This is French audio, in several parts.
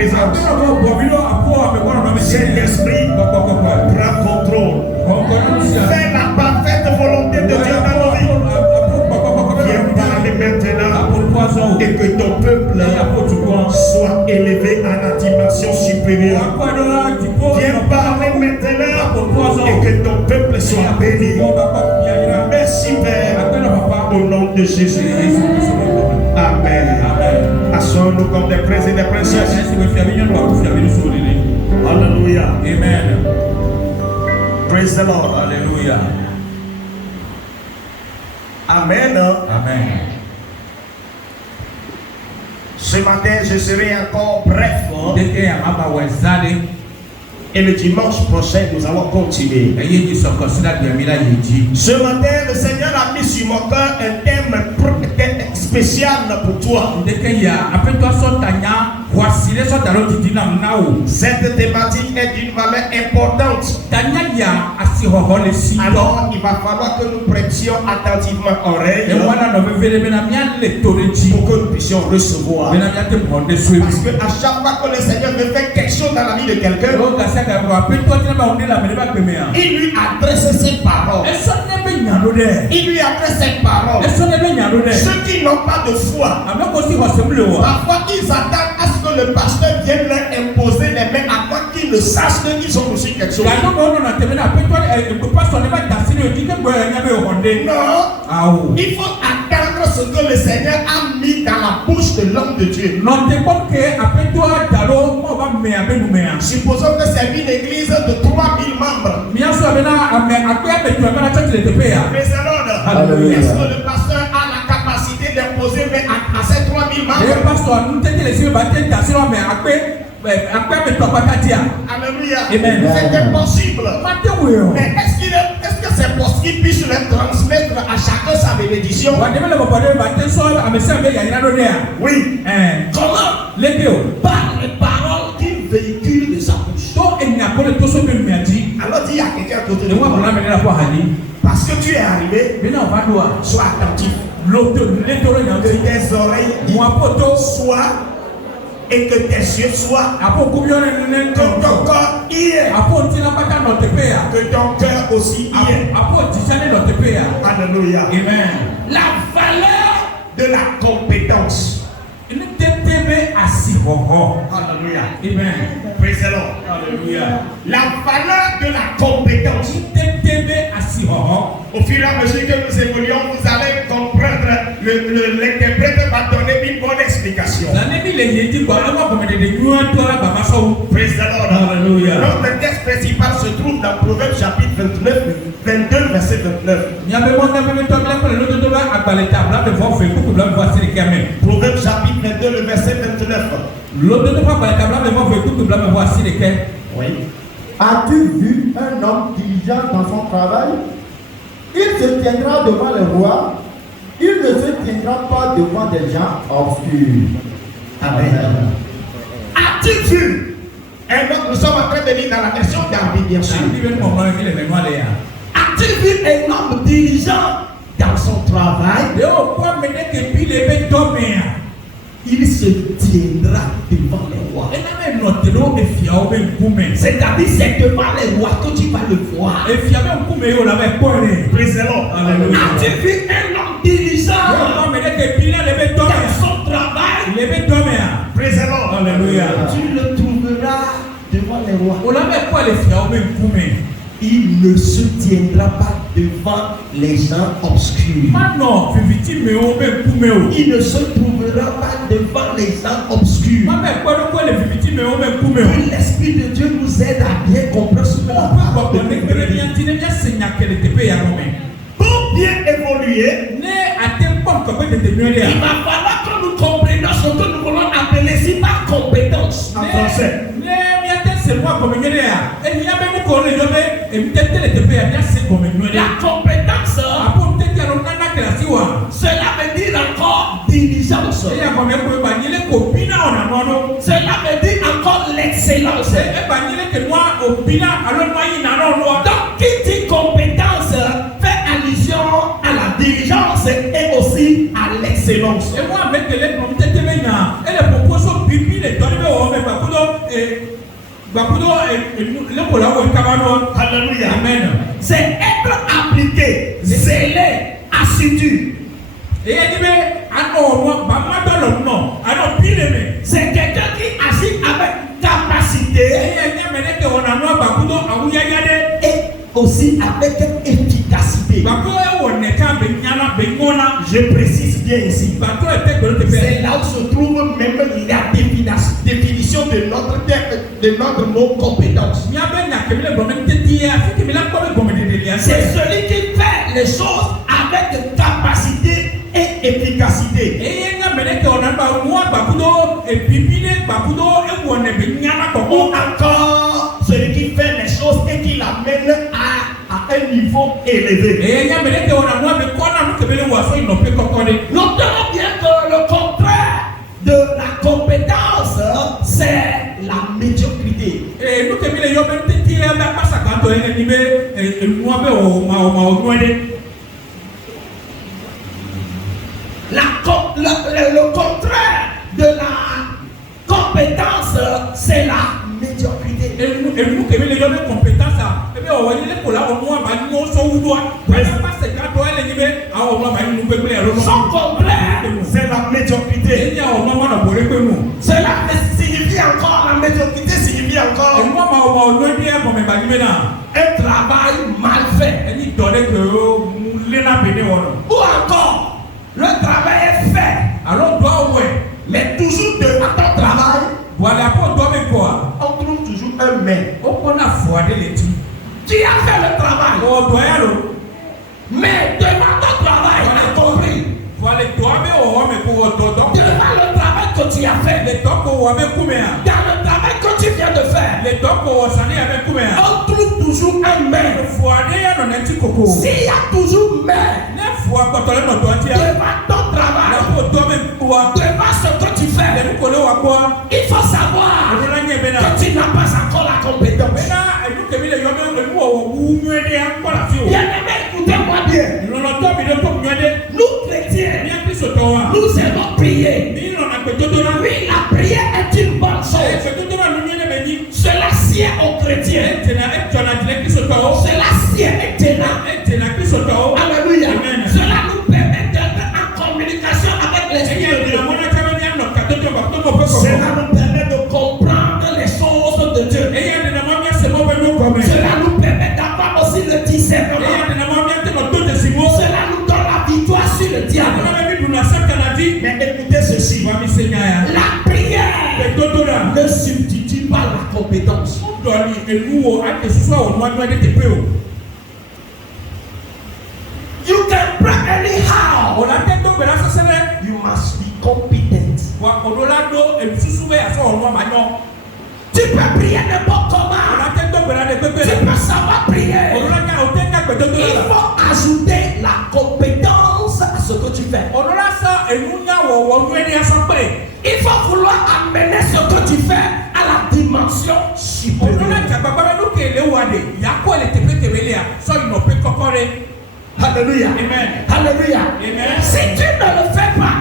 présence. Saint-Esprit, prends contrôle. Fais la parfaite volonté de Dieu dans nos vies. Viens parler maintenant et que ton peuple soit élevé à la dimension supérieure. Viens parler maintenant et que ton peuple soit béni. Merci Père, au nom de Jésus. Amen. Asseyons-nous comme des princes et des princesses. Alléluia. Amen. Praise the Lord. Alléluia. Amen. Amen. Ce matin, je serai encore bref. Et le dimanche prochain, nous allons continuer. Ce matin, le Seigneur a mis sur mon cœur un thème spécial pour toi. Cette thématique est d'une valeur importante. Alors, il va falloir que nous prêtions attentivement oreille pour que nous puissions recevoir. Parce que à chaque fois que le Seigneur veut faire quelque chose dans la vie de quelqu'un, il lui adresse ses paroles. Il lui adresse ses paroles. Ceux qui n'ont pas de foi, parfois ils attendent à ce que le pasteur vienne leur imposer les mains avant qu'ils ne sachent qu'ils ont reçu quelque chose. Non, il faut attendre ce que le Seigneur a mis dans la bouche de l'homme de Dieu. Supposons que c'est une église de 3000 membres. Est-ce que le pasteur a la capacité d'imposer à ces 3000 membres? Alléluia. C'était possible. Mais est-ce que c'est possible qu'il puisse leur transmettre à chacun sa bénédiction? Oui. Comment? Par les paroles qu'il véhicule de sa bouche. Alors dis à quelqu'un à côté de toi. Parce que tu es arrivé, sois attentif. Que tes oreilles soient et que tes yeux soient, que ton corps y est, que ton cœur aussi y est. Alléluia. Amen. La valeur de la compétence. Alléluia. Amen. Praise the Lord. Alléluia. La valeur de la compétence. Au fur et à mesure que nous évoluons, vous allez comprendre, l'interprète va donner une bonne explication. Praise the Lord. Hallelujah. Notre texte principal se trouve dans Proverbes chapitre 22, verset 29. Proverbes chapitre 22, le verset 29. Oui. As-tu vu un homme diligent dans son travail? Il se tiendra devant les rois. Il ne se tiendra pas devant des gens obscurs. Amen. As-tu vu un homme? Nous sommes en train de lire dans la version d'Arby, bien sûr. As-tu vu un homme diligent dans son travail? Il se tiendra devant les rois. C'est-à-dire, c'est devant les rois que tu vas le voir. Praise the Lord. As-tu vu un homme diligent dans son travail? Praise the Lord. Tu le trouveras devant les rois. Il ne se tiendra pas devant les gens obscurs. Il ne se trouvera pas devant les gens obscurs. Que l'Esprit de Dieu nous aide à bien comprendre ce que la parole de Dieu. Pour bien évoluer, il va falloir que nous comprenions ce que nous voulons appeler ici par compétence en français. La compétence, cela veut dire encore diligence. Cela veut dire encore l'excellence. Donc, qui dit compétence fait allusion à la diligence et aussi à l'excellence. Alléluia. Amen. C'est être appliqué, zélé, assidu. C'est quelqu'un qui agit avec capacité et aussi avec efficacité. Je précise bien ici. C'est là où se trouve même la définition de notre mot compétence. C'est celui qui fait les choses avec capacité et efficacité. Ou encore celui qui fait les choses et qui l'amène à un niveau élevé. Notons bien que le contraire de la compétence, c'est la médiocrité. Le contraire de la compétence, c'est la médiocrité. Son contraire, c'est la médiocrité. Cela signifie encore, la médiocrité signifie encore un travail mal fait. Ou encore, le travail est fait. Mais toujours de ton travail, on trouve toujours un mais. Qui a fait le travail? Mais devant ton travail, on a compris. Devant le travail que tu as fait, dans le travail que tu viens de faire, on trouve toujours un mais. S'il y a toujours mais devant ton travail, devant ce que tu fais, il faut savoir que tu n'as pas encore la compétence. Bien-aimé, écoutez-moi bien. Nous chrétiens, nous aimons prier. Oui, la prière est une bonne chose. Cela sied aux chrétiens. Cela sied étonnant. Alléluia. Cela nous permet d'être en communication avec les Seigneurs. Cela nous permet de comprendre les choses de Dieu. Cela nous permet d'avoir aussi le discernement. Cela nous donne la victoire sur le diable. Mais écoutez ceci. La prière ne substitue pas la compétence. You can pray anyhow. You must be competent. Tu peux prier n'importe comment. Tu peux savoir prier. Il faut ajouter la compétence à ce que tu fais. Il faut vouloir amener ce que tu fais à la dimension supérieure. Alléluia. Amen. Alléluia. Amen. Si tu ne le fais pas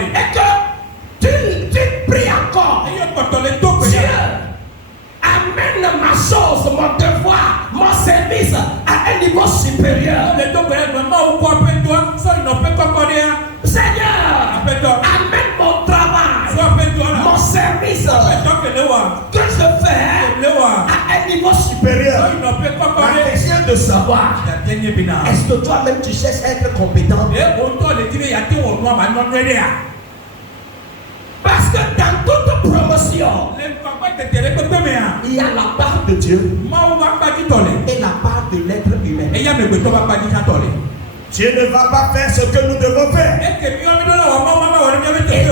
et que tu pries encore, Dieu amène ma chose, mon devoir, mon service à un niveau supérieur. Seigneur, amène mon travail, mon service que je fais à un niveau supérieur. La question de savoir, est-ce que toi-même tu cherches à être compétent? Parce que dans toute promotion, il y a la part de Dieu et la part de l'être humain. Dieu ne va pas faire ce que nous devons faire. Et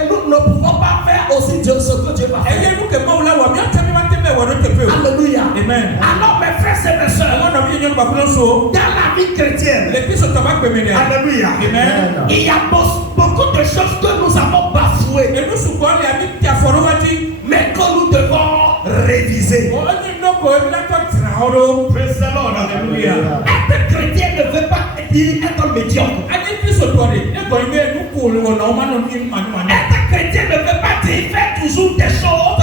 nous ne pouvons pas faire aussi ce que Dieu va faire. Alléluia. Amen. Alors mes frères et mes sœurs, dans la vie chrétienne, alléluia, Amen. Il y a beaucoup de choses que nous avons bafouées, mais que nous devons réviser. Praise the Lord, alléluia. Être chrétien ne veut pas dire être médiocre. Être chrétien ne veut pas dire faire toujours des choses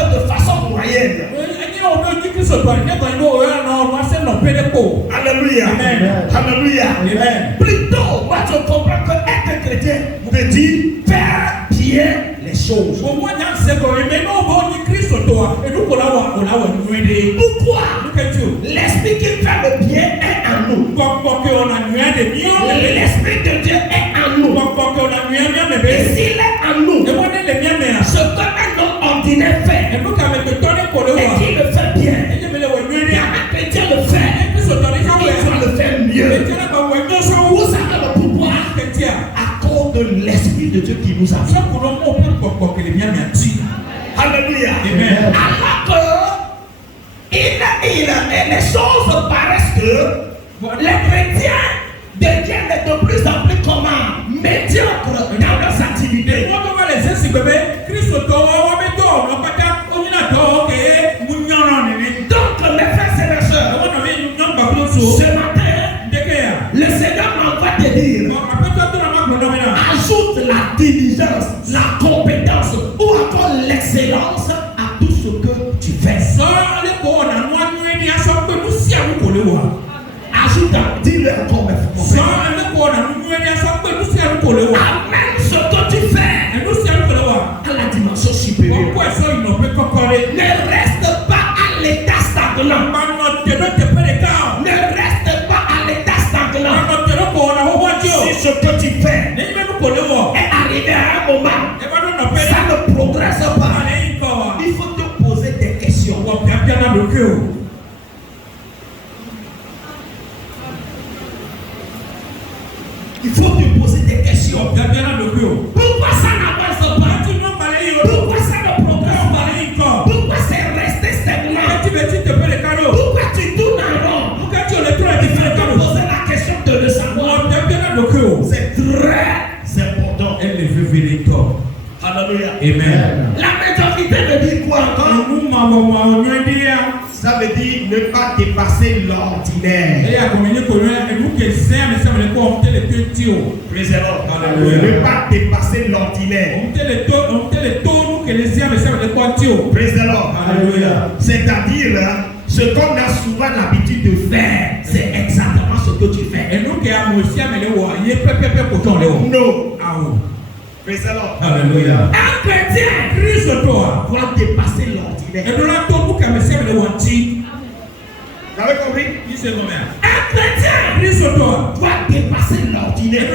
Alléluia. Amen. Alléluia. Amen. Plutôt, moi je comprends que être chrétien veut dire faire bien les choses. Pourquoi? L'esprit qui fait le bien est en nous. L'esprit de Dieu est en nous. Et s'il est en nous, ce qu'un homme ordinaire fait, et qui le fait bien, et un chrétien le fait, il va le faire mieux. Vous savez le pouvoir à cause de l'esprit de Dieu qui nous a fait. Alléluia. Amen. Alors que les choses paraissent que les chrétiens deviennent de plus en plus comment médiocres dans leurs activités. Donc mes frères et mes sœurs, ce matin, le Seigneur m'envoie te dire, ajoute la diligence, la compétence ou encore l'excellence à tout ce que tu fais. Ajoute, dis-le encore mes frères. Amène ce que tu fais à la dimension supérieure. Ne reste pas à l'état stagnant. Ne reste pas à l'état stagnant. Si ce que tu fais est arrivé à un moment, ça ne progresse pas. Il faut te poser des questions. Il faut te poser des questions. Pourquoi ça n'avance pas? Pourquoi ça ne progresse pas? Pourquoi c'est resté stagnant? Pourquoi tu tournes en rond? Il faut te poser la question de le savoir. C'est très important. Alléluia. Amen. La médiocrité veut dire quoi encore? Ça veut dire ne pas dépasser l'ordinaire. Praise the Lord. Alléluia. Ne pas dépasser l'ordinaire. Praise the Lord. Alléluia. C'est-à-dire, ce qu'on a souvent l'habitude de faire, c'est exactement ce que tu fais. Non. Praise the Lord. Alléluia. Un chrétien doit dépasser l'ordinaire. Vous avez compris? Un chrétien doit dépasser l'ordinaire.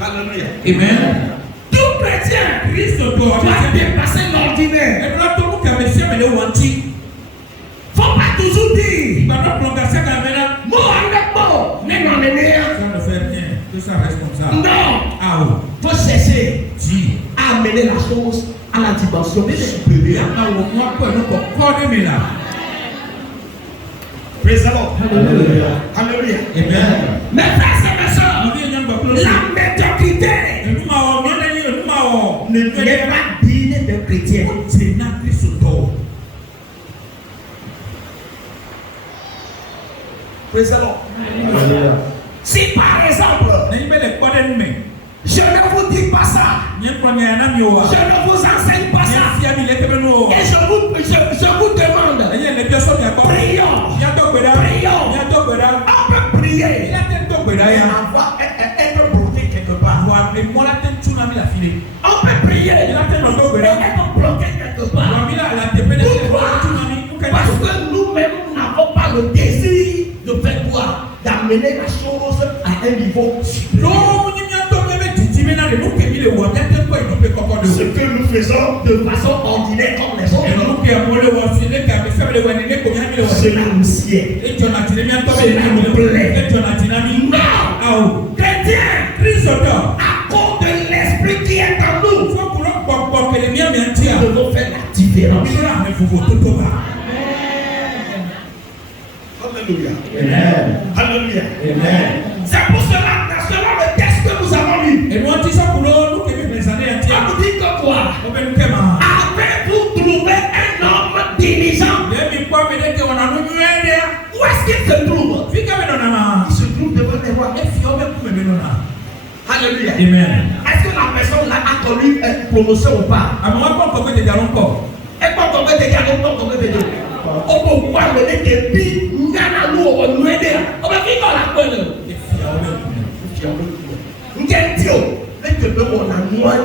Alléluia. Amen. Tout chrétien doit dépasser l'ordinaire. Faut pas toujours dire moi avec moi, non, faut chercher à amener la chose à la dimension supérieure. Praise the Lord. Alléluia. Alléluia. Amen. Mes frères et mes sœurs, la médiocrité n'est pas digne d'un chrétien. Praise the Lord. Alléluia. Si par exemple, je ne vous dis pas ça, je ne vous enseigne pas ça, et je vous demande, prions, on peut prier, et on va être bloqué quelque part. On peut prier, et être bloqué quelque part. Pourquoi? Parce que nous-mêmes n'avons pas le désir de faire quoi? D'amener la chose à un niveau supérieur. Ce que nous faisons de façon ordinaire comme les autres, cela nous sied. Cela nous plaît. Non! Chrétien, à cause de l'esprit qui est en nous, nous devons faire la différence. Alléluia. Amen. Alléluia. Amen. C'est pour cela, selon le texte que nous avons lu, on vous dit que quoi? Avez-vous trouvé un homme diligent? Où est-ce qu'il se trouve? Il se trouve devant les rois. Alléluia. Amen. Est-ce que la personne là a connu une promotion ou pas? Et vedere. O può quando ne che bi ngana luo o nuede. O ma chi la quello? E fiamme. Ngentio, le che do na nuan.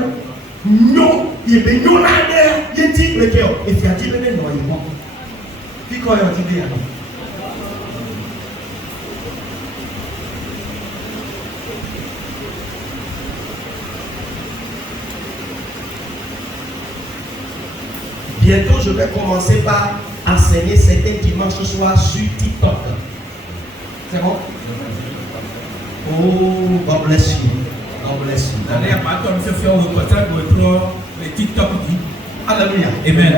No, ye be no na de, ye ti le ke o. E fiati le no yi mo. Ki ko yo ti dia no. Bientôt, je vais commencer par enseigner certains dimanches ce soir sur TikTok. C'est bon? Oh, God bless you. God bless you. Alléluia. Amen.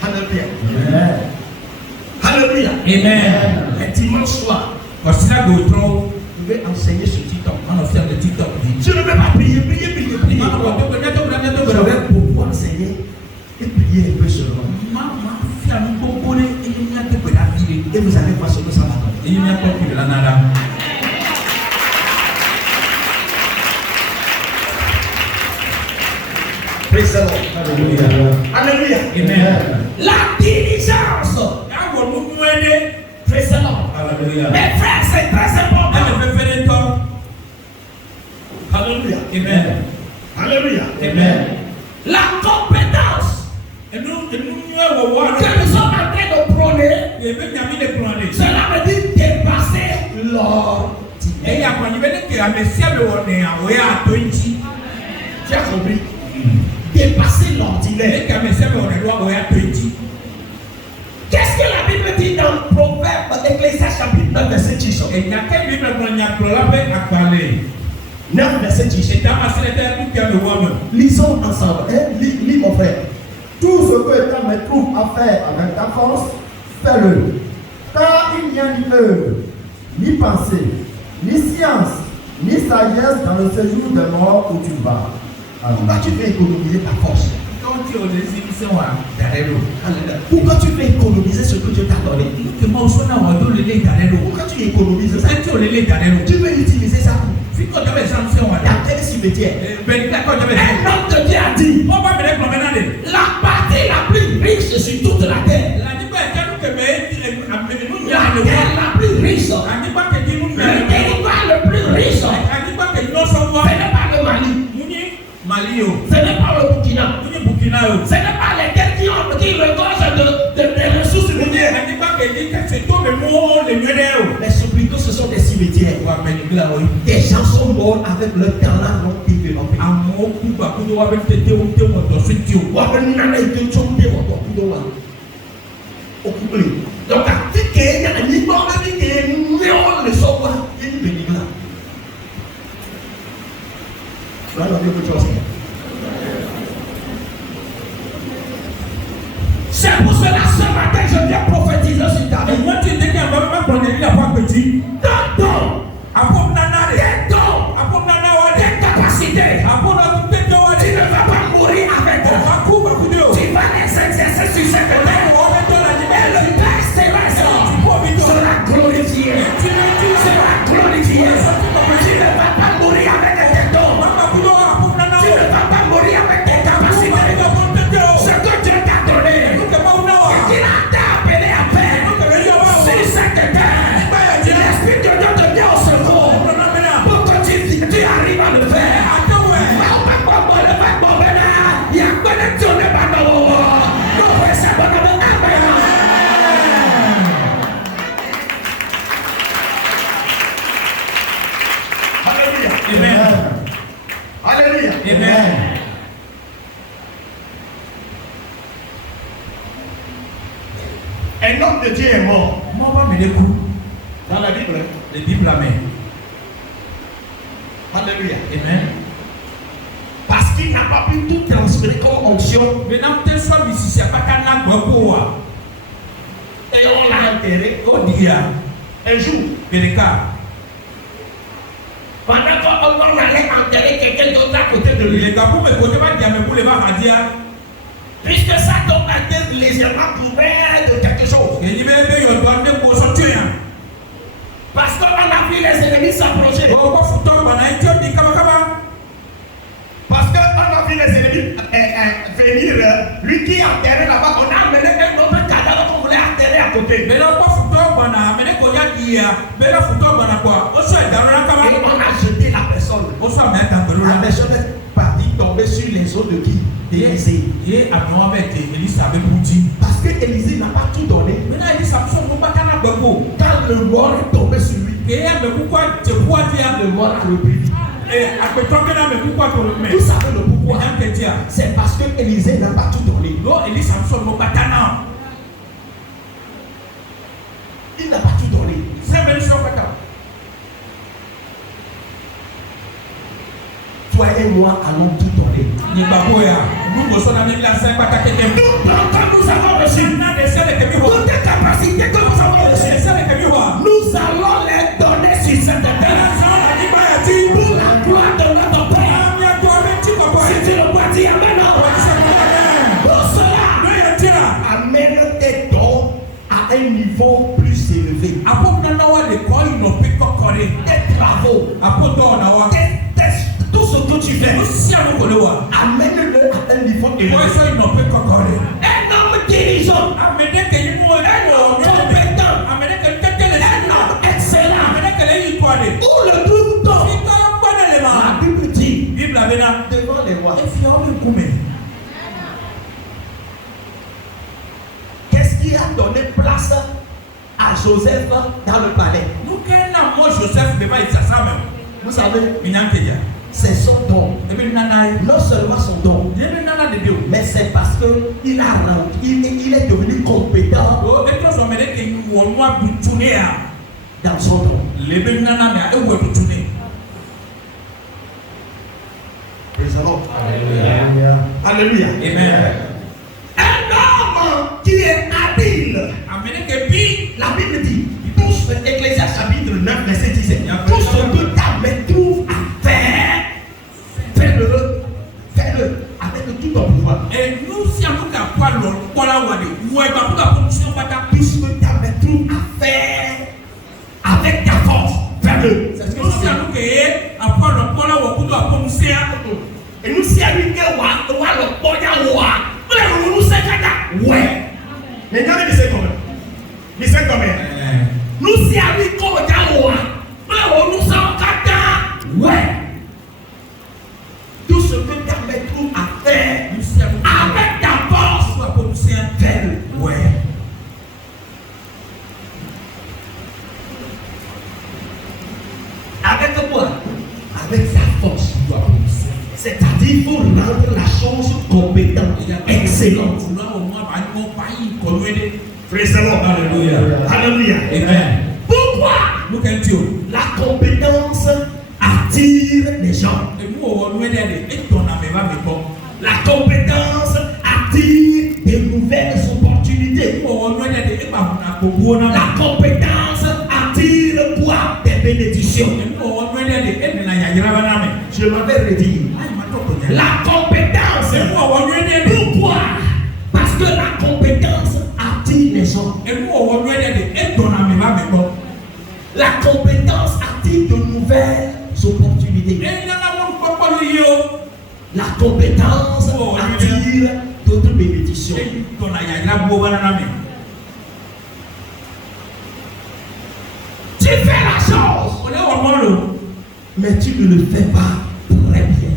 Alléluia. Amen. Alléluia. Amen. Un dimanche soir, je vais enseigner sur TikTok. Je ne vais pas prier. Je vais pouvoir enseigner et prier un peu seulement. Et vous allez voir ce que ça va donner. Praise the Lord. Alléluia. Alléluia. Amen. La diligence. Praise the Lord. Alléluia. Mes frères, c'est très important. Alléluia. Amen. Alléluia. Amen. La compétence que nous sommes en train de prôner, cela veut dire dépasser l'ordinaire. Tu as compris? Dépasser l'ordinaire. Qu'est-ce que la Bible dit dans Proverbe, Ecclésiaste chapitre 9, verset 10? 9, verset 10. Lisons ensemble. Lis mon frère. Tout ce que l'État me trouve à faire avec ta force, fais-le. Car il n'y a ni œuvre, ni pensée, ni science, ni sagesse dans le séjour des morts où tu vas. Pourquoi tu veux économiser ta force? Pourquoi tu veux économiser ce que Dieu t'a donné? Pourquoi tu économises ça? Tu veux utiliser ça pour dans quel cimetière? Un homme de Dieu a dit la partie la plus riche sur toute la terre. La terre la plus riche. Le territoire le plus riche. Ce n'est pas le Mali. Ce n'est pas le Burkina. Ce n'est pas les terres qui regorgent de ressources minières. Mais plutôt ce sont des cimetières. Des gens sont morts avec leur talent non développé. Donc, c'est pour cela ce matin je viens prophétiser sur ta vie. Des capacités. Tu ne vas pas mourir avec toi. Tu vas les exercer sur cette terre. Et le Père céleste sera glorifié. Sera glorifié. Tu ne vas pas mourir avec tes dons. Tu ne vas pas mourir avec tes capacités. Ce que Dieu t'a donné. Et qu'il t'a appelé à faire. Sur cette terre. L'Esprit de Dieu te vient au secours. Pour que tu arrives à le faire. Il y a connexion de Baba. Amen. Alléluia. Amen. Un homme de Dieu est mort. Dans la Bible. Alléluia. Amen. Parce qu'il n'a pas pu tout transférer comme onction. Et on l'a enterré. Un jour. Pendant qu'on allait enterrer quelqu'un d'autre à côté de lui. Puisque ça tombe à terre légèrement couvert de quelque chose. Parce qu'on a vu les ennemis s'approcher. Parce qu'on a vu les ennemis venir. Lui qui est enterré là-bas, on a amené un autre cadeau. Et on a jeté la personne. La personne est partie tomber sur les os de qui? Élisée. Parce que Élisée n'a pas tout donné. Quand le mort est tombé sur lui, le mort a repris. Vous savez le pourquoi? C'est parce que Élisée n'a pas tout donné. Il n'a pas tout donné. Toi et moi allons tout donner. Nous, quand nous avons reçu toutes les capacités que nous avons reçues, nous allons les donner sur cette terre pour la gloire de notre Père. Si tu le vois, dis Amen. Pour cela, amène tes dons à un niveau plus élevé. Tes travaux, tout ce que tu fais, amène-le à un niveau élevé. Un homme dirigeant, un homme compétent, un homme excellent. Où le trouve donc? La Bible dit devant les rois. Qu'est-ce qui a donné place à Joseph dans le palais? Vous savez, c'est son don. Non seulement son don, mais c'est parce qu'il est devenu compétent dans son don. Praise the Lord. Alléluia. Amen. Un homme qui est habile. La Bible dit, Ecclésiaste chapitre 9, verset 17. Tout ce que ta main trouve à faire, fais-le avec tout ton pouvoir. Et nous, si on n'a pas le Tout ce que ta main trouve à faire avec ta force, fais-le. C'est ce que ça veut dire. Et nous, si on lui dit, ouais. Mais non, mais c'est comment? Mais c'est comment? Nous, si on lui dit, nous sommes ouais. Tout ce que ta main trouve à faire avec ta force, fais-le. Ouais. Avec quoi? Avec sa force. C'est-à-dire il faut rendre la chose compétente, excellente. Praise the Lord. Alléluia. Alléluia. Amen. Pourquoi? La compétence attire les gens. La compétence attire de nouvelles opportunités. La compétence attire quoi? Des bénédictions. Je m'avais redit. La compétence. Pourquoi? Parce que la compétence attire les gens. La compétence attire de nouvelles opportunités. La compétence attire d'autres bénédictions. Tu fais la chose, mais tu ne le fais pas très bien.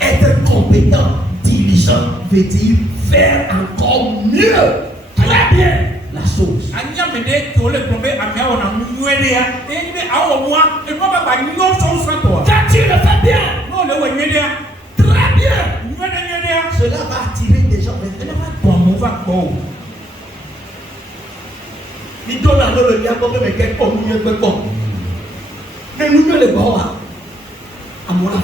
Être compétent, diligent, veut dire faire encore mieux, très bien la chose. Quand tu le fais bien, très bien, cela va attirer des gens. Il donne à le lien pour que quelqu'un comme nous ne pas. Mais nous ne le pas. À mon avis,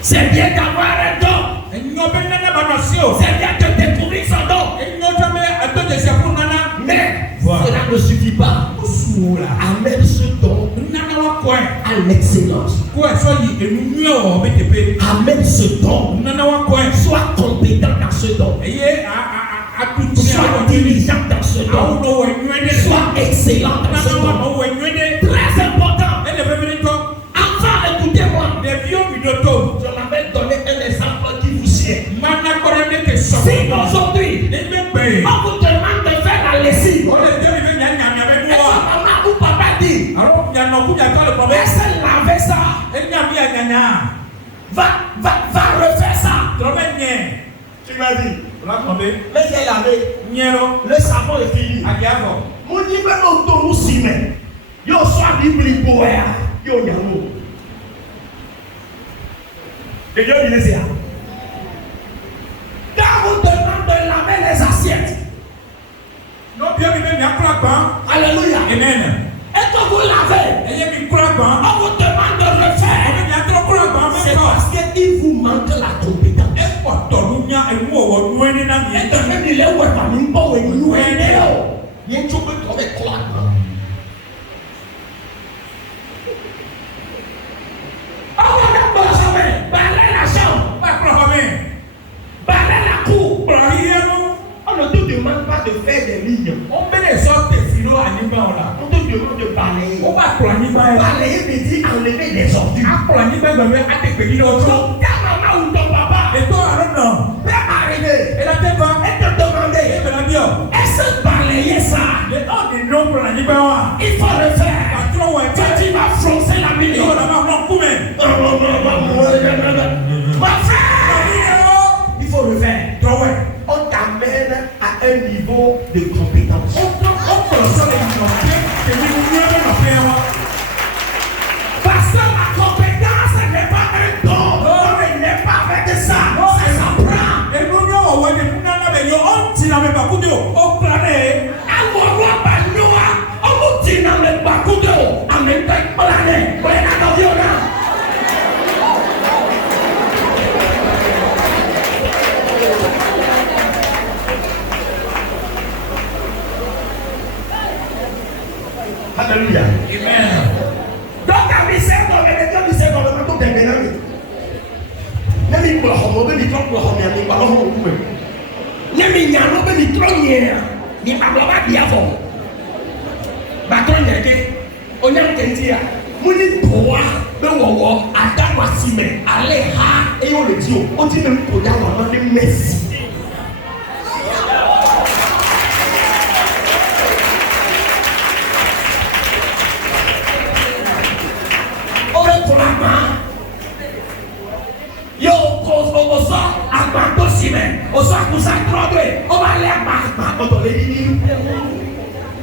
c'est bien d'avoir un don. C'est bien de découvrir son don. Mais cela ne suffit pas. Amène ce don à l'excellence. Amène ce don. Sois compétent dans ce don. Sois diligent dans ce don. Sois excellent dans ce don. Très important. Enfin, écoutez-moi. Je m'avais donné un exemple qui vous sied. Si Si aujourd'hui, on vous demande de faire la lessive, et maman ou papa dit, laisse laver ça, va refaire ça. Tu m'as dit, mais j'ai lavé, le savon est fini. Mon niveau de nous si mais, yo soit libre pour yo yamo. Et Dieu dit ça. Quand vous demande de laver les assiettes, alléluia, amen. Et quand vous lavez, on vous demande de refaire. C'est parce qu'il vous manque la compétence. Et quand même il est où est parmi nous, nous est il y a un truc qui est clair. On ne te demande pas de faire des lignes. On te demande de balayer. Balayer veut dire enlever les ordures. Donc ta maman ou ton papa peut arriver et te demander est-ce que balayer ça? Il faut le faire. Toi tu vas froncer la minute. Ma frère, il faut le faire. On t'amène à un niveau de compétence. Parce que la compétence n'est pas un don. Elle n'est pas avec ça. Ça s'apprend. Alléluia. Amen. Donc, à misère, dans le tout est ménagé. Même il peut le trompe, même il y a un peu de trompe, il n'y a pas de diavole. Batron yeke, on a entendu, mon droit de wawa, attends moi si mais allez ha et on le dit, on dit même qu'on a vraiment des messi. On est pour la main. Yo, on sort à ma possible, on sort pour ça, on va aller à ma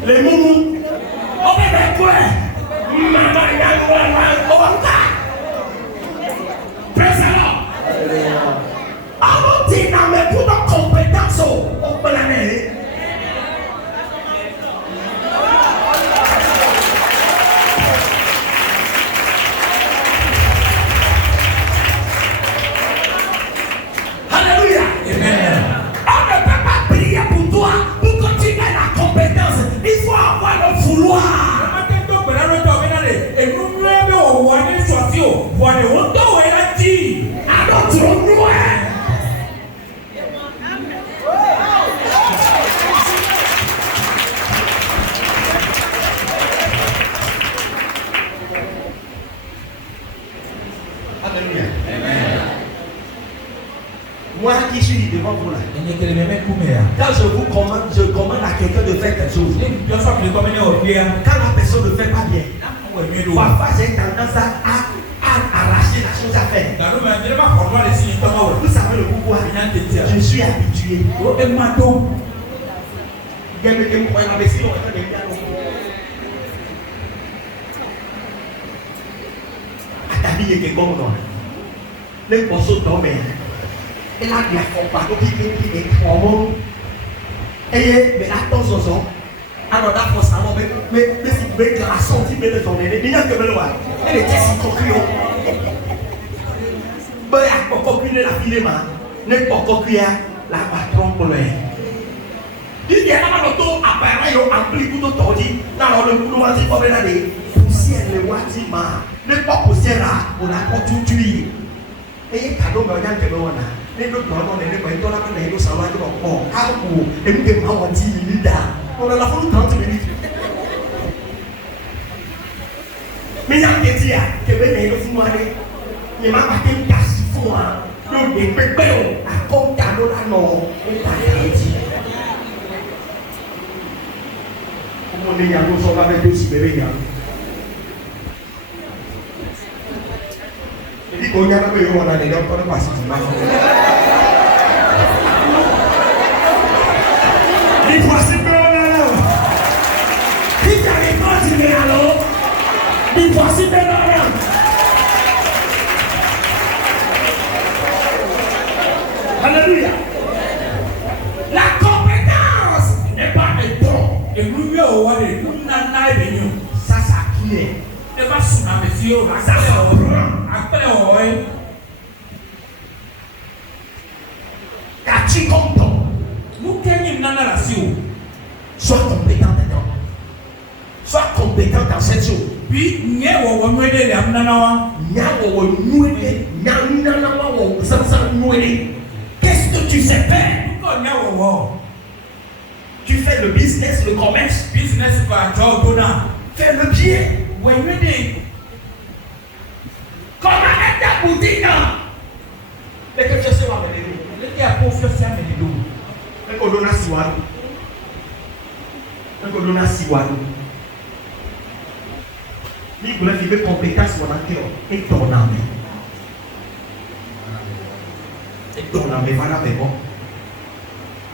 les moumous. On va faire quoi? Maman, il y a un on va faire. Présent. On va dire, non, mais pour nos compétences, on peut l'amener. Alléluia. Amen. On ne peut pas prier pour toi pour continuer la compétence. Il faut avoir le vouloir. Alors tu Alléluia. Moi qui suis devant vous là, quand je vous commande, je commande à quelqu'un de faire quelque chose. Quand la personne ne fait pas bien, parfois j'ai tendance à arracher la chose à faire. Vous savez le pourquoi? Je suis habitué. Les poissons tombent. Et là, il y a un bateau qui est formé. Et mais attention, alors là, il faut savoir, mais si vous voulez glaçon, si vous voulez tomber, il y a que le roi. Elle était si coquille. Mais il y a pas coquille la fille, n'est pas coquille la patron pour lui. Il y a un auto appareil en plus pour tout dit. Dans le couloir, il faut venir aller. Poussière, le watiment. N'est pas poussière là, on a pas tout tué. Et cadeau, mais il y a que le roi. Les autres non, on est les gens là, on est les salons qui vont bon. Car pour et nous devons 10 minutes là. On a la foule 30 minutes. Mais il y a des gens qui veulent les fous aller. Mais ma partie casse fou hein. Donc des bébés à compte là non, et ta garantie. Comment les Yano sont avec eux si bébé Yano? Il dit qu'on y a un peu, on a des gens qui ne passent pas. Il faut se faire là. Il y a des continuer alors. Il faut se faire là. Alléluia. La compétence n'est pas un don. Et nous, nous n'avons ça, ça qui est. Et pas sous ma mesure, ça s'apprend. Après, Kati comme don. Nous, sois compétent dedans. Sois compétent dans cette chose. Puis, qu'est-ce que tu sais faire? Tu fais le business, le commerce. Fais le pied. Comment est ta boutique? Mais que je sais pas, il voulait vivre compétence dans la terre et ton âme. Et ton âme, voilà, mais bon.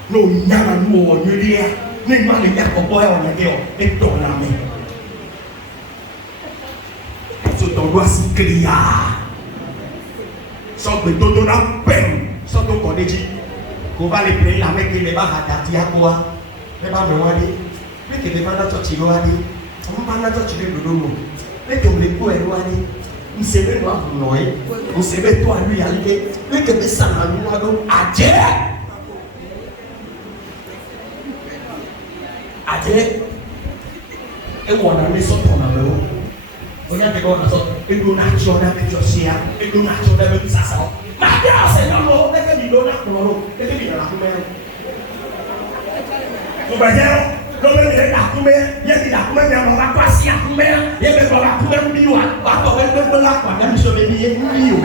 Nous n'avons nous, nous dire, nous n'avons pas et ton âme. Ce ton doit s'y crier. Sans que ton âme peine, sans que ton dit, qu'on va les plaire, la mec qui n'est pas à à quoi. Mais pas me voir dire, mais qui n'est pas dans ton tiro à dire, on va dans ton tiro de l'eau. Mais comme les poètes, vous savez, moi, vous savez, toi, lui, aller, mais que ça n'a pas à dire. À dire. Et on a mis son ton amour. On a dit qu'on a sorti, et nous n'avons pas fait Josia, et nous n'avons pas fait ça. Ma grâce est dans l'eau, et que nous n'avons pas fait, et que nous n'avons pas fait. Vous voyez? Kalau dia tak kumel, dia tidak kumel yang melakukan siap kumel, dia berlaku kumel biuan, atau dia berlaku dan bisa lebih biu.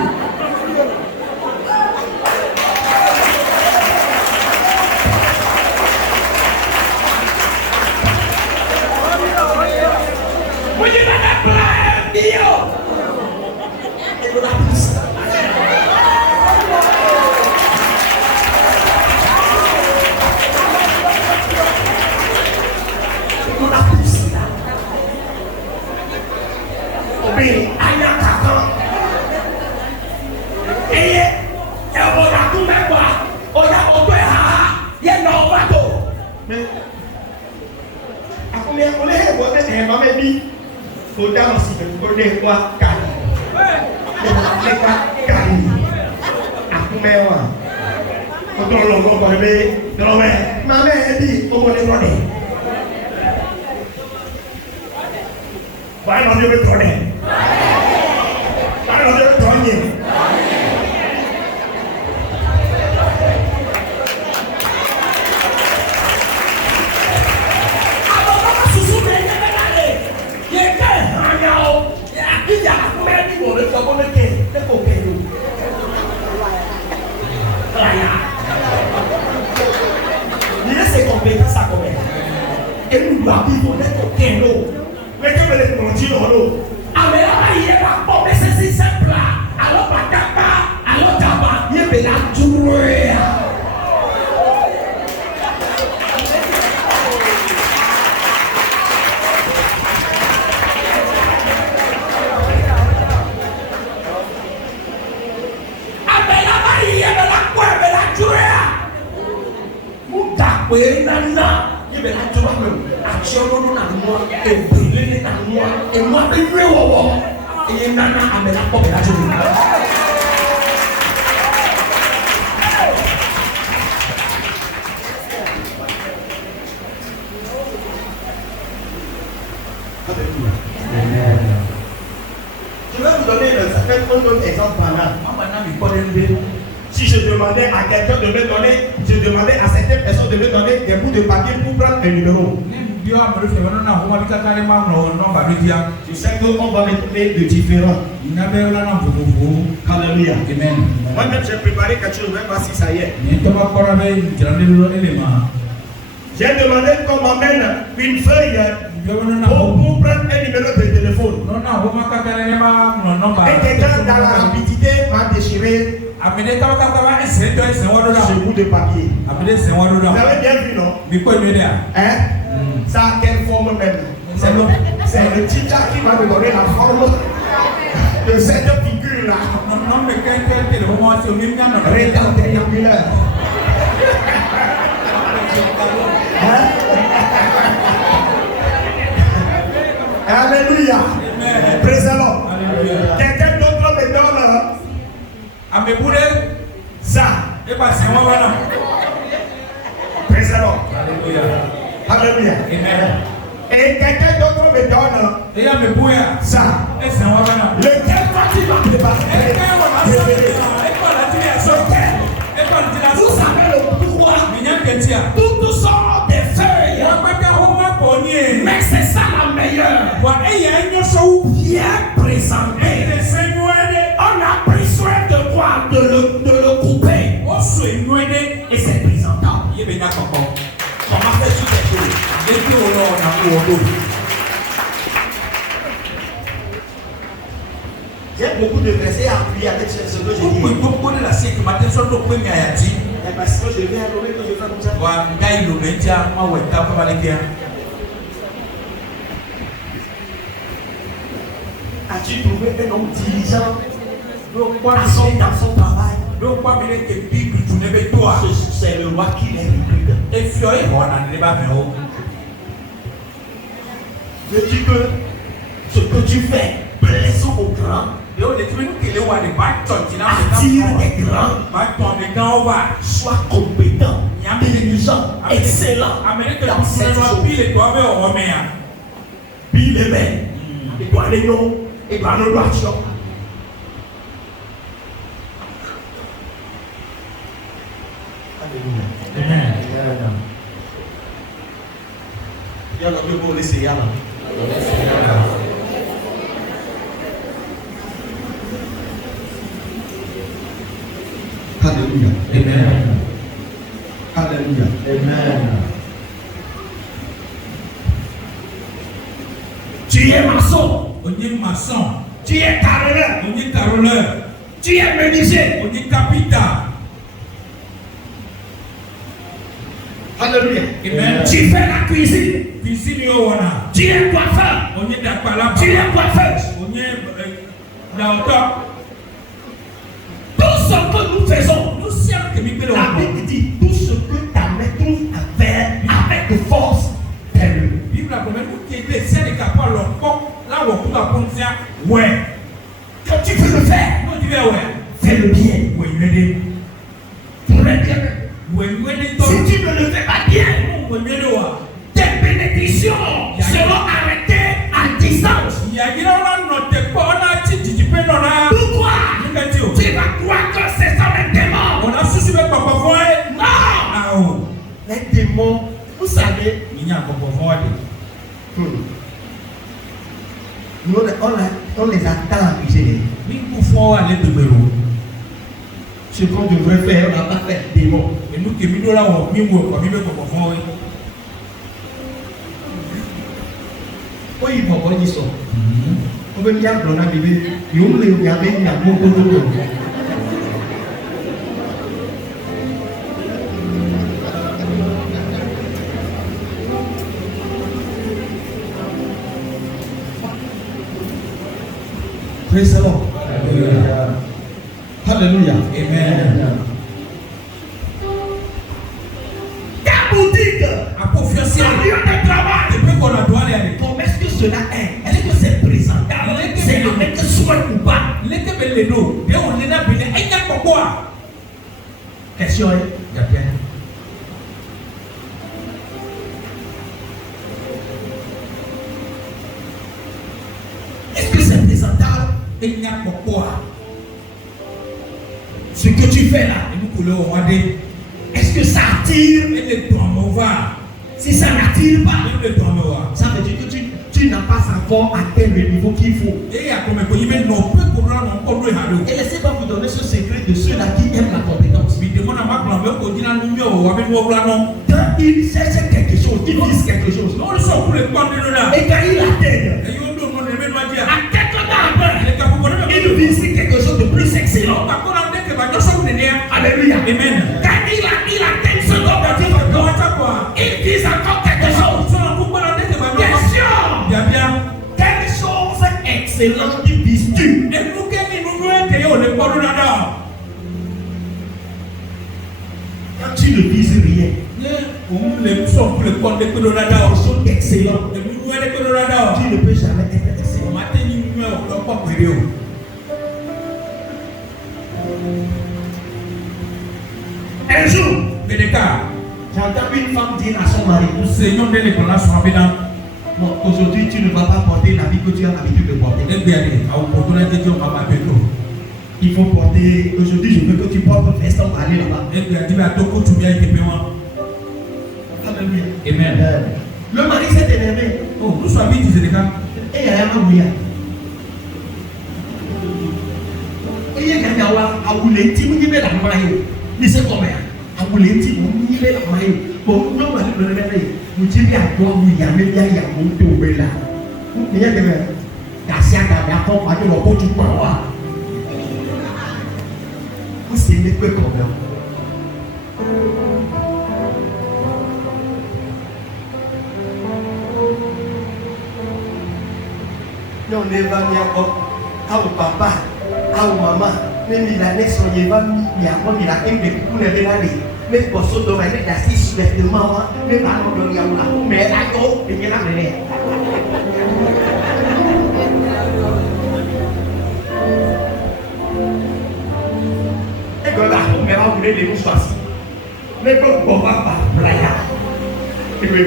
Mungkin ada pelan biu. Itu lapis. Obi anya kakak. Aku mẹ́wàá, ọ̀yà ọ̀gbẹ́ ha, yẹ nà ọba tó. Akúnlẹ̀ akúnlẹ̀ ẹ̀wọ̀ ẹ̀ máa mẹ́bí. Kò dáhùn sí ìfẹ́ lé wa kàlí. Lé wa kàlí. Akúnmẹ́wàá. Kò tó lọ lọ́kọ̀ ẹ̀ bẹ́ẹ̀ lọ́wọ́ ẹ̀. Máa mẹ́ bí owó lé lọ́dẹ̀. Báyìí lọ́dẹ̀ bẹ tọ́ dẹ̀. Báyìí lọ́dẹ̀ bẹ tọ́ yẹn. Et nous doit vivre aucun lot. Mais que me les continuons l'eau. Alors il y a pas pour c'est simple là. Alors pas capable, alors capable, il y a la jouer. Et moi, je vais voir. Et nana a mis la porte de la journée. Je vais vous donner un exemple banal. Si je demandais à quelqu'un de me donner, je demandais à certaines personnes de me donner des bouts de papier pour prendre un numéro. Tu sais qu'on va mettre de différents. Alléluia. Amen. Moi-même, j'ai préparé quelque chose, même si ça y est. J'ai demandé qu'on m'amène une feuille pour prendre un numéro de téléphone. Et quelqu'un dans la rapidité m'a déchiré ce bout de papier. Vous avez bien vu, non? Hein? Ça a quelle forme même? C'est le teacher qui m'a donné la forme de cette figure-là. Rectangulaire. Hein? Alléluia. Présent. Quelqu'un d'autre me donne ça. Présent. Alléluia. Et quelqu'un d'autre me donne ça. Lequel va-t-il m'en préparer? Vous savez le pouvoir. Toutes sortes de feuilles. Mais c'est ça la meilleure. Bien présenté. On a pris soin de quoi? De le couper. Et c'est présentant. Comment fais-tu des choses? J'ai beaucoup de versets à appuyer avec ce que je dis. Mais parce que je vais adorer que je fais comme ça. As-tu trouvé un homme diligent dans son travail? C'est le roi qui les recrute. Veux-tu que ce que tu fais plaise aux grands? Attire les grands. Sois compétent, intelligent, excellent dans cette chose. Bill Amen. Et toi les noms, et toi le action. Alléluia. Amen. Il y a notre beau laisser là. Alléluia. Amen. Alléluia. Amen. Tu es maçon. Tu es carreleur. Tu es menuisier. Alléluia. Amen. Tu fais la cuisine. Tu es coiffeur. Tu es coiffeuse. Tout ce que nous faisons, la Bible dit tout ce que ta main trouve à faire avec force, fais-le. Quand tu veux le faire, fais-le bien. Pour le bien. Si tu ne le fais pas bien, tes bénédictions seront arrêtées à distance. Pourquoi? Tu vas croire que c'est ça les démons. Non. Les démons, vous savez, nous, on les attend à cuisiner. Ce qu'on devrait faire, on n'a pas fait démons. Oui, il faut dire ça. On veut bien qu'on a bébé. Il y a beaucoup de choses. Praise the Lord. Hallelujah. Amen. Ta boutique, ton lieu de travail. Comment est-ce que cela est? Est-ce que c'est présentable? C'est le mec qui soit ou pas? Question est? Est-ce que c'est présentable? Ce que tu fais là, est-ce que ça attire? Si ça n'attire pas, le temps ça veut dire que tu n'as pas encore atteint le niveau qu'il faut. et à comme il met non peu pour là non pour lui halo. Et laissez-moi vous donner ce secret de ceux-là qui aiment la compétence. Il demande à ma grand ko dina numéro avec moi non. Quand ils cherchent quelque chose, ils visent quelque chose. Non le sont pour le temps de là. Et quand ils l'atteignent, Et yo do non le même dire. à quelque temps après, Les cap pour le ils visent quelque chose de plus excellent. Par contre on dit que va nous sommes nés. Alléluia. Amen. Quand il atteint ce objectif, il vise encore quelque chose. Question. Bien. Quelle chose excellente vises-tu? Et nous que nous que yo le pas là. Quand tu ne vises rien, On les sont pour le compte de Colorado. quelque chose d'excellent, Et nous de Colorado. tu ne peux jamais être excellent. On m'a tenu numéro donc pas pour vidéo. Un jour, J'entends une femme dire à son mari, le Seigneur de l'école soit bien. bon, aujourd'hui tu ne vas pas porter l'habit que tu as l'habitude de porter. Et bien, à vous pour donner Dieu ma bateau. Il faut porter, aujourd'hui je veux que tu portes un veston pour aller là-bas. Et bien, tu vas tout tu viens et paiement. Alléluia. Amen. Le mari s'est énervé. Oh, nous sommes vite, c'est des cas. Et il y a un mouillard. Et il y a un gawa à rouler, tu me dis la maille. Il sait combien? À rouler, tu me dis la maille. Bon, non, mais le réveil. Vous dites à quoi vous y avez bien, il y a mon tour là. Il y a des gens. Gassia, d'accord, pas de repos, tu peux voir. Vous savez que combien? Non, ne va pas à papa, à maman, même il a né son yéva, il a un des coups de l'année. Mais pour ce domaine, il a 6 mètres de maman, mais pas de Yaoula, mais là, il y a la mêlée. Et que là, on va rouler les mouchoirs. Mais comme on va pas, Blaya, et oui,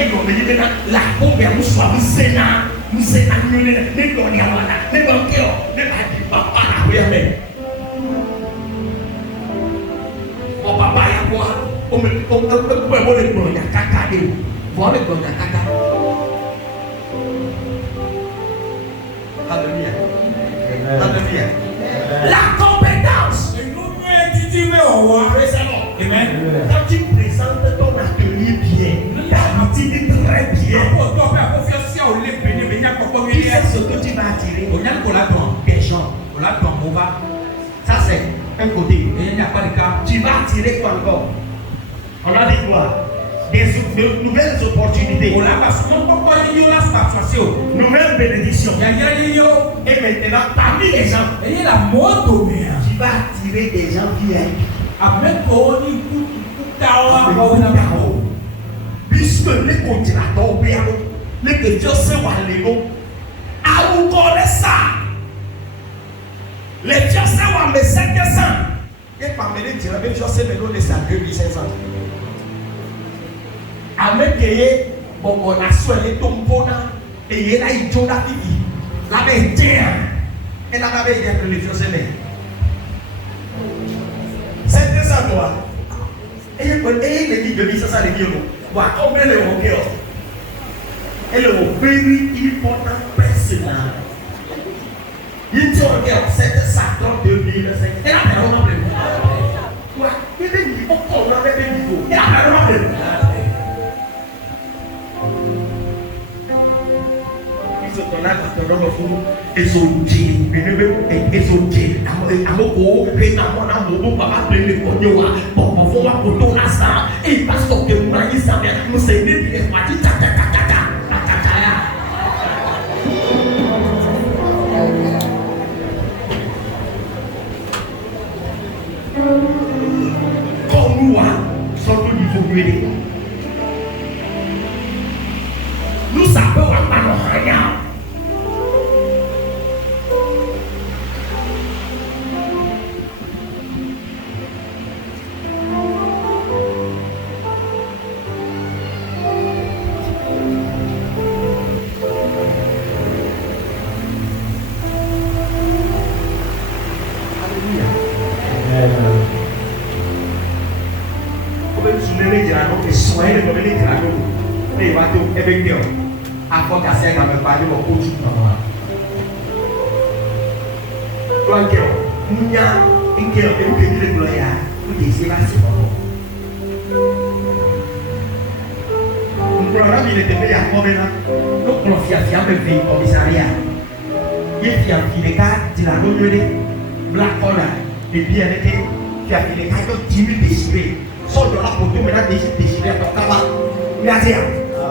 et qu'on me dit maintenant, la pompe est mouchoir, nous c'est là, nous c'est là, nous les qu'on y a là, les banquiers, les papa, oui, amen. Mon papa, il y a quoi? On me dit, on peut les prendre, il y a caca, voir les prendre, il y a caca. Alléluia. Alléluia. La compétence. Et nous, tu dis, mais au revoir. Amen. Quand tu présentes ton atelier bien, ta routine est très bien. Tu sais ce que tu vas attirer? Des gens. Ça c'est un côté. Tu vas attirer quoi encore? On a dit quoi? Des nouvelles opportunités. Nouvelles bénédictions. Et maintenant, parmi les gens, tu vas attirer des gens VIP. Puisque les contrats les Dieu se voient les mots. À vous connaître ça. Les Dieu se voient mes 500. Et parmi les Dieu, Dieu se voit les 2500. Amen. Bon, on a soigné ton bonheur. Et il y a une journée à vivre. La bête. Et la bête est le Dieu se met. C'est ça, toi. Et il dit que ça, ça, les vieux. Voilà, combien de mots qu'il y a. Et le mot very important personnel. Il dit que c'est ça, 32 000. Et la personne n'a plus. Quoi? Il dit qu'on a fait des niveaux. Et la personne n'a plus. Nous savons pas rien. soin de donner des cadeaux. Mais il va tout avec Dieu. Avant qu'à ça, il va me parler au bout du moment. Donc, il y a une qui est de gloire. Vous désirez c'est bon. Le programme, il était payé à combien? Donc, on a fait un peu de commissariat. Il y a des cas de la rue Black Collar. Et bien, il y a des cas de 10 000 déchirés. Sans de la photo, maintenant, déchirés à ton cabas. Il y a des gens.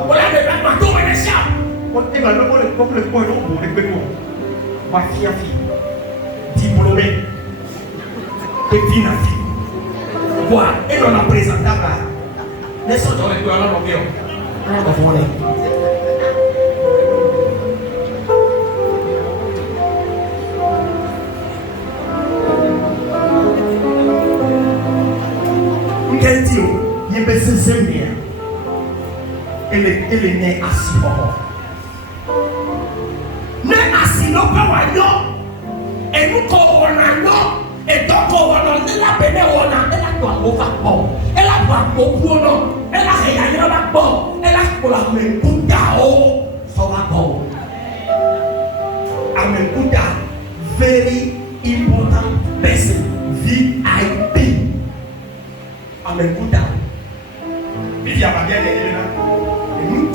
On a des gens qui ont des gens. On est dans le point où on est. Ma fille, diplômée. Et puis, la fille. Voilà. Et on a présenté là. Laissons dans les doigts là, mon vieux. On va voler. Quel Dieu, il peut se séparer. Elle est née assis pour moi. Née assis, non pas moi, et nous coronons, et donc on a la peine, on a la gloire au vapeur, elle a pas beaucoup, non, elle a rien à la porte, elle a pour la main, pour d'ao, son vapeur. Amen, Buddha, very important person, VIP. Amen, Buddha. Il y a pas bien les là. Nous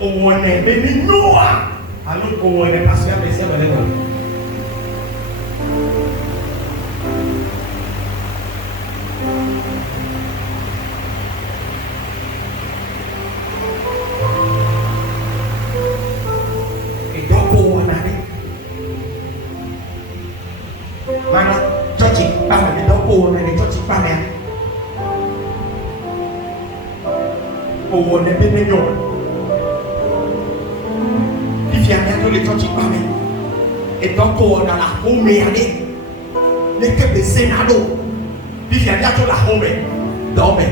on est béni noir. Alors qu'on est passé à baisser le nez. Et donc on a dit. Mana, cocik, pas mais donc on est cocik pas mais. On est béni noir. Il y a bientôt les gens qui parlent. Et donc, on a la home allée. L'équipe de Sénado. Il y a bientôt la home. Dormez.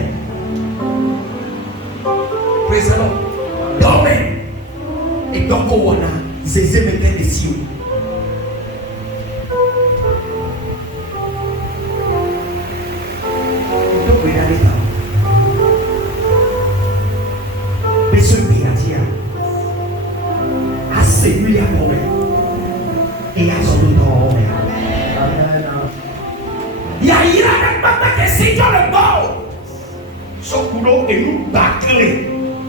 Présent. Dormez. Et donc, on a Zézé mettait des cieux. Donc, vous allez là. Mais ce pays a dit. C'est lui à moi et à son nom. Il y a un papa qui est si dans le bord. Son boulot est nous bâclés,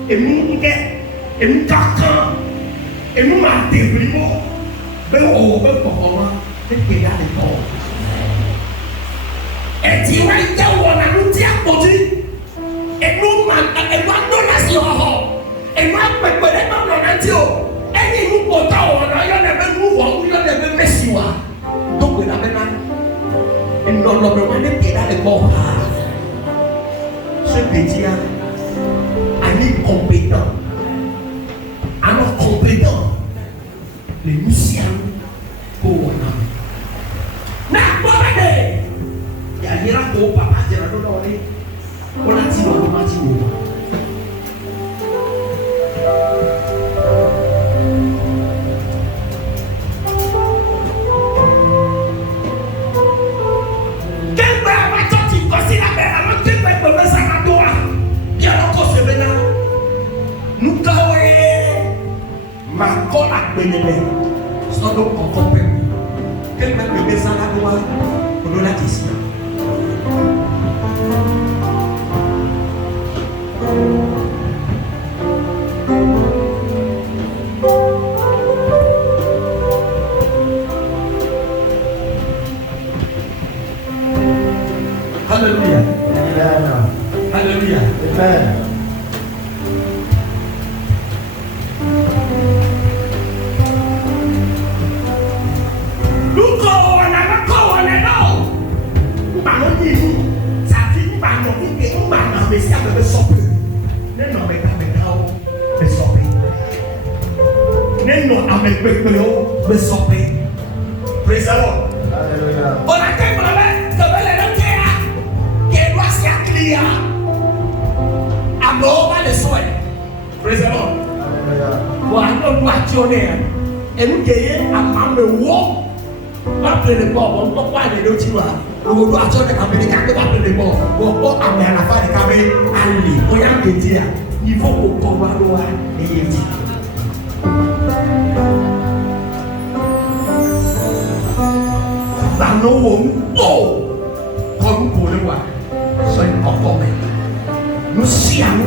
et nous caquons, et nous m'atteignons. Mais on veut pour moi, c'est qu'il y a des bords. Et tu vois, il y a un outil à produire, et nous m'atteignons. Et moi, je ne peux pas dire. Et nous portons, on a un mouvement, on a un messie. Donc, on a maintenant, et nous avons demandé qu'il a le corps. Ce petit a un compétent. Alors, compétent, les musiciens, pour on a. N'a pas de. Il y a un rapport, papa, il y a un rapport. On a dit, on a dit, sans donc on comprend. Quelqu'un peut mettre ça là droit pour la distance. Alléluia. Alléluia. Amen. Praise the Lord. On a fait problème, ça veut le terre, qui doit se client. Alors, on va le soin. Praise the Lord. Voilà, on doit tourner. Et nous gagnons un membre haut. Pas de l'époque, on ne peut pas aller au Tiwa. On doit attendre les Américains qui va de l'époque. On peut amener à la fin de Camé à l'île. On y a des dire, il faut qu'on combat l'eau et il dit. Dans nos mondes, comme pour le voir, c'est encore même. Nous siamo.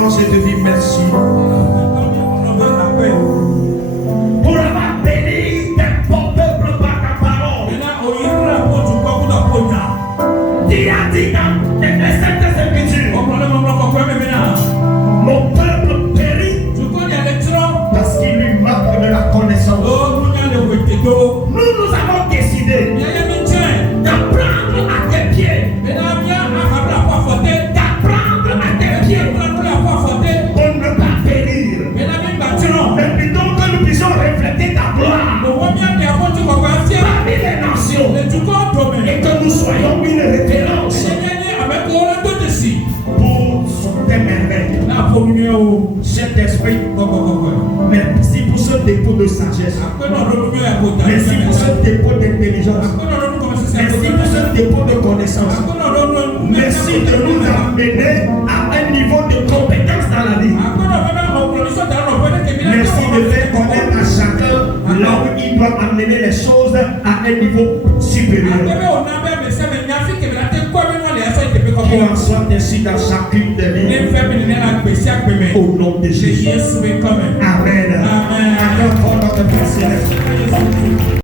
Seigneur, je te dis merci pour avoir béni ton peuple par ta parole. Tu as dit dans les Saintes Écritures, mon peuple périt parce qu'il lui manque de la connaissance. Nous avons décidé d'apprendre à tes pieds, pour ne pas périr, mais plutôt que nous puissions refléter ta gloire parmi les nations et que nous soyons une référence pour tes merveilles. Saint-Esprit, merci pour ce dépôt de sagesse, merci pour ce dépôt d'intelligence, merci pour ce dépôt de connaissance. Merci de nous amener à un niveau de compétence dans la vie. Merci de faire connaître à chacun là où il doit amener les choses à un niveau supérieur. Qu'il en soit ainsi dans chacune des vies. Au nom de Jésus. Amen. Amen. Encore notre Père Céleste.